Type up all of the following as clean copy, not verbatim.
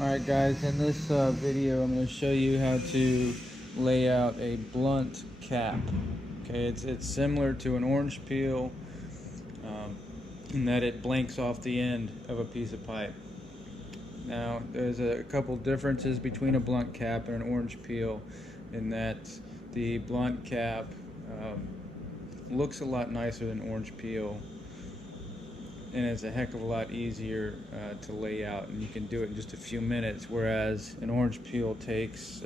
Alright guys, in this video I'm going to show you how to lay out a blunt cap. Okay, it's similar to an orange peel in that it blanks off the end of a piece of pipe. Now there's a couple differences between a blunt cap and an orange peel in that the blunt cap looks a lot nicer than orange peel, and it's a heck of a lot easier to lay out, and you can do it in just a few minutes, whereas an orange peel takes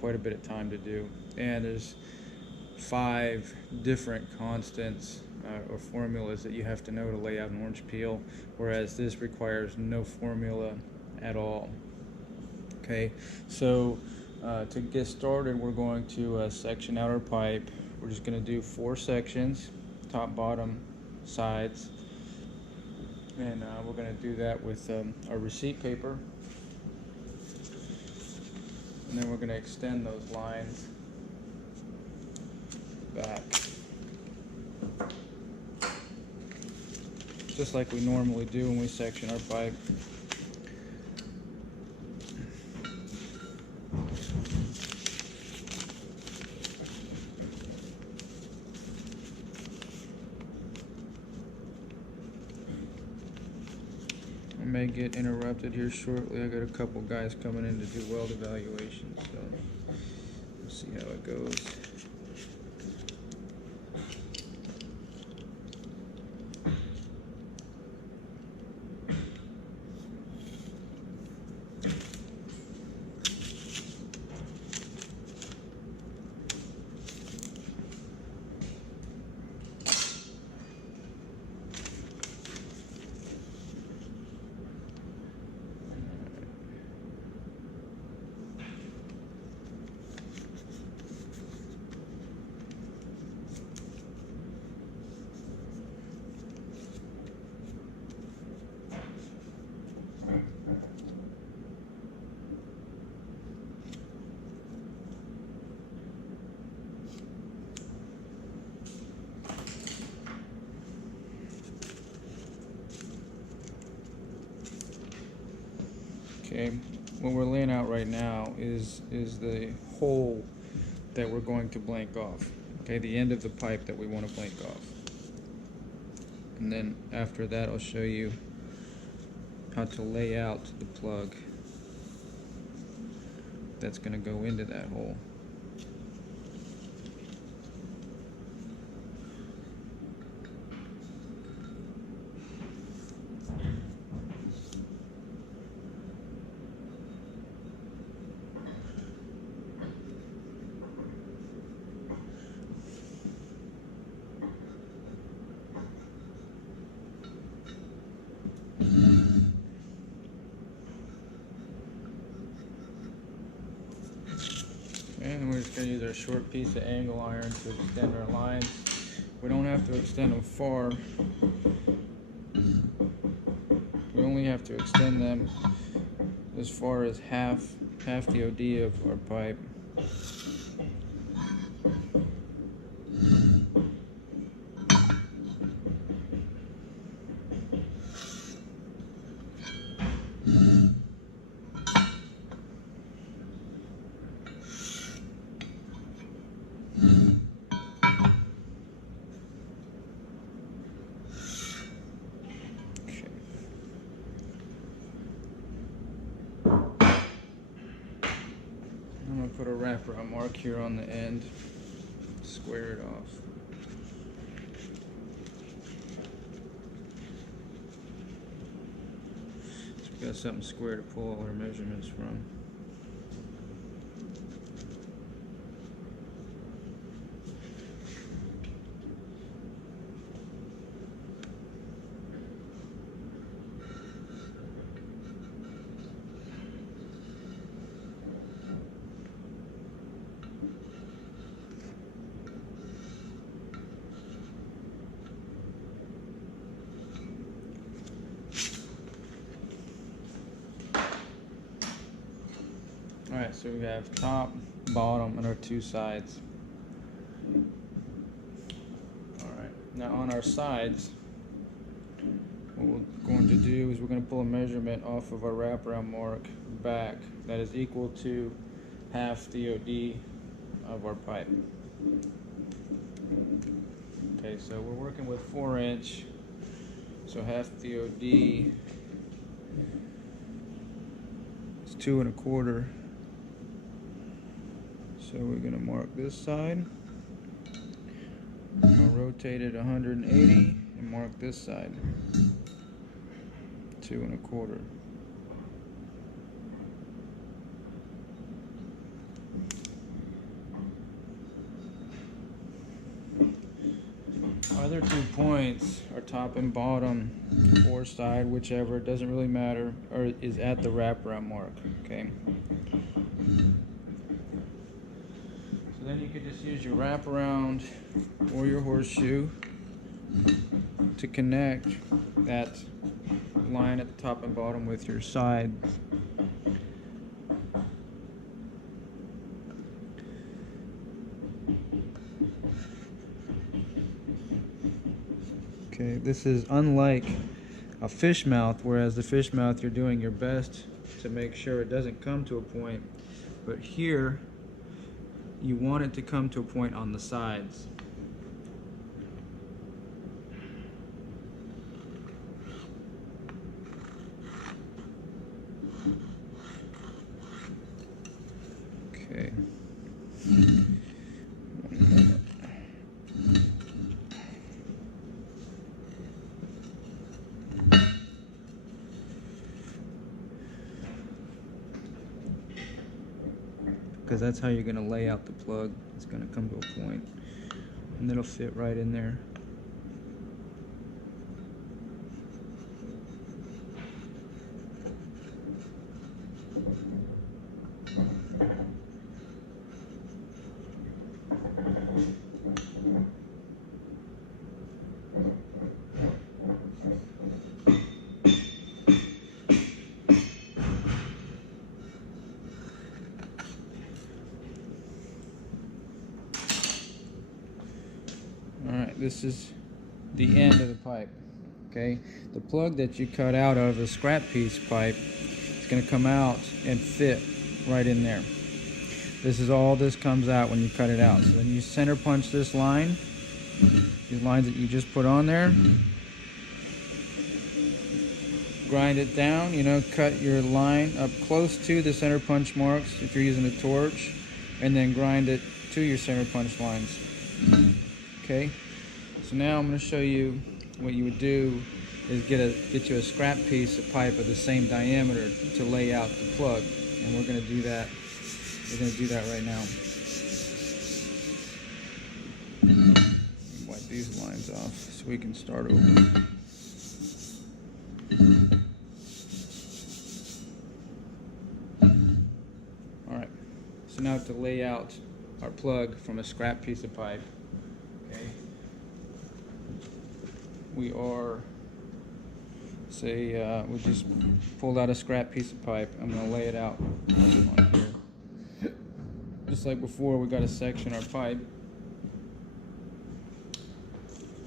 quite a bit of time to do. And there's 5 different constants or formulas that you have to know to lay out an orange peel, whereas this requires no formula at all. Okay, so to get started, we're going to section out our pipe. We're just going to do 4 sections, top, bottom, sides, and we're going to do that with our receipt paper, and then we're going to extend those lines back just like we normally do when we section our pipe. I may get interrupted here shortly. I got a couple guys coming in to do weld evaluations, so we'll see how it goes. Okay, what we're laying out right now is the hole that we're going to blank off. Okay, the end of the pipe that we want to blank off. And then after that, I'll show you how to lay out the plug that's going to go into that hole. And we're just going to use our short piece of angle iron to extend our lines. We don't have to extend them far. We only have to extend them as far as half the OD of our pipe. I'm going to put a wraparound mark here on the end, square it off. So we got something square to pull all our measurements from. Alright, so we have top, bottom, and our 2 sides. Alright, now on our sides, what we're going to do is we're going to pull a measurement off of our wraparound mark back that is equal to half the OD of our pipe. Okay, so we're working with 4-inch, so half the OD is 2 1/4. So we're going to mark this side. I'm going to rotate it 180 and mark this side 2 1/4. Other 2 points are top and bottom, or side, whichever, it doesn't really matter, or is at the wraparound mark. Okay. So then you could just use your wraparound or your horseshoe to connect that line at the top and bottom with your side. Okay, this is unlike a fish mouth, whereas the fish mouth you're doing your best to make sure it doesn't come to a point, but here you want it to come to a point on the sides. Okay. Because that's how you're going to lay out the plug. It's going to come to a point and it'll fit right in there. Alright, this is the end of the pipe. Okay, the plug that you cut out of a scrap piece pipe is going to come out and fit right in there. This is all this comes out when you cut it out. So then you center punch this line, these lines that you just put on there, grind it down, you know, cut your line up close to the center punch marks if you're using a torch, and then grind it to your center punch lines. Okay, so now I'm going to show you what you would do is get you a scrap piece of pipe of the same diameter to lay out the plug, and we're going to do that. We're going to do that right now. Wipe these lines off so we can start over. All right. So now to lay out our plug from a scrap piece of pipe. Okay. We are, say, we just pulled out a scrap piece of pipe. I'm going to lay it out on here. Just like before, we got a section our pipe.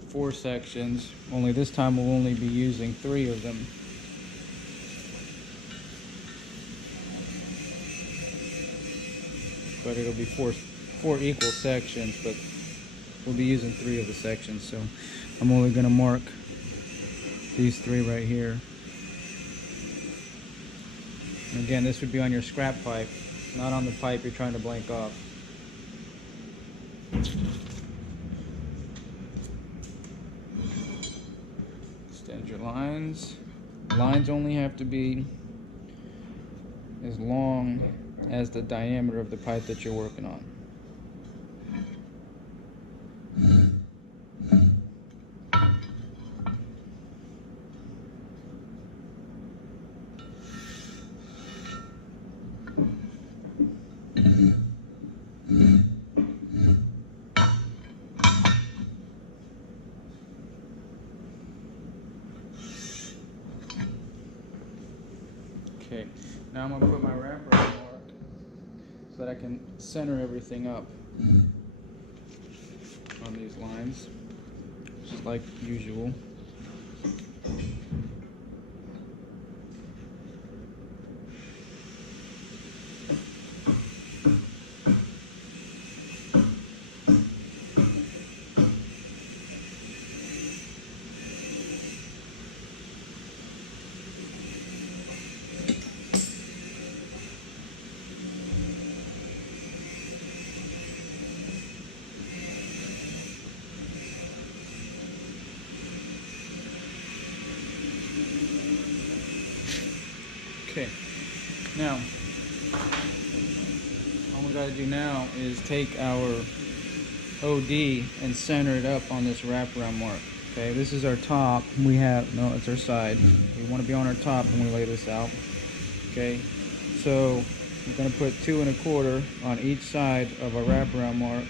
4 sections, only this time we'll only be using 3 of them. But it'll be four equal sections, but we'll be using 3 of the sections, so I'm only going to mark these 3 right here. And again, this would be on your scrap pipe, not on the pipe you're trying to blank off. Extend your lines. Lines only have to be as long as the diameter of the pipe that you're working on. Okay, now I'm going to put my wrapper on mark so that I can center everything up on these lines, just like usual. Okay, now all we got to do now is take our OD and center it up on this wraparound mark. Okay, this is our top. It's our side. We want to be on our top when we lay this out. Okay, so we're going to put 2 1/4 on each side of our wraparound mark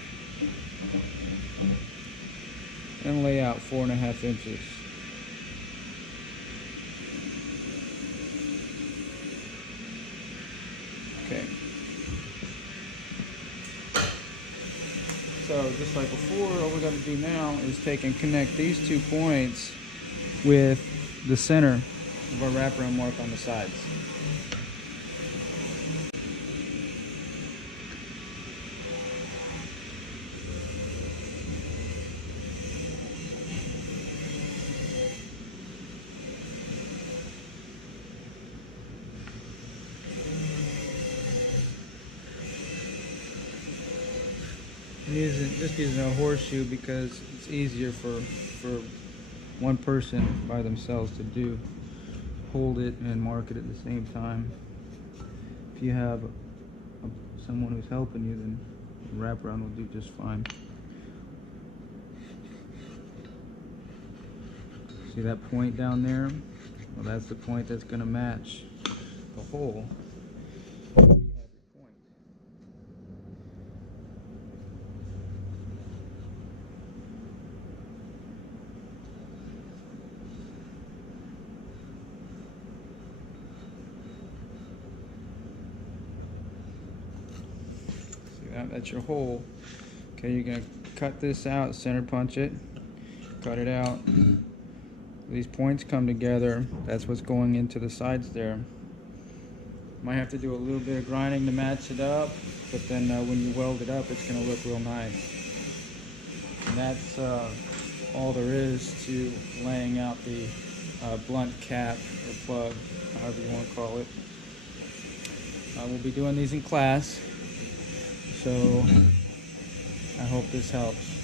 and lay out 4 1/2 inches. Okay. So just like before, all we got to do now is take and connect these 2 points with the center of our wraparound mark on the sides. Just using a horseshoe because it's easier for one person by themselves to do. Hold it and mark it at the same time. If you have someone who's helping you, then the wraparound will do just fine. See that point down there? Well, that's the point that's going to match the hole. You have your point. That's your hole. Okay, you're gonna cut this out, center punch it, cut it out. These points come together. That's what's going into the sides there. Might have to do a little bit of grinding to match it up, but then when you weld it up, it's gonna look real nice. And that's all there is to laying out the blunt cap or plug, however you want to call it. We'll be doing these in class. So I hope this helps.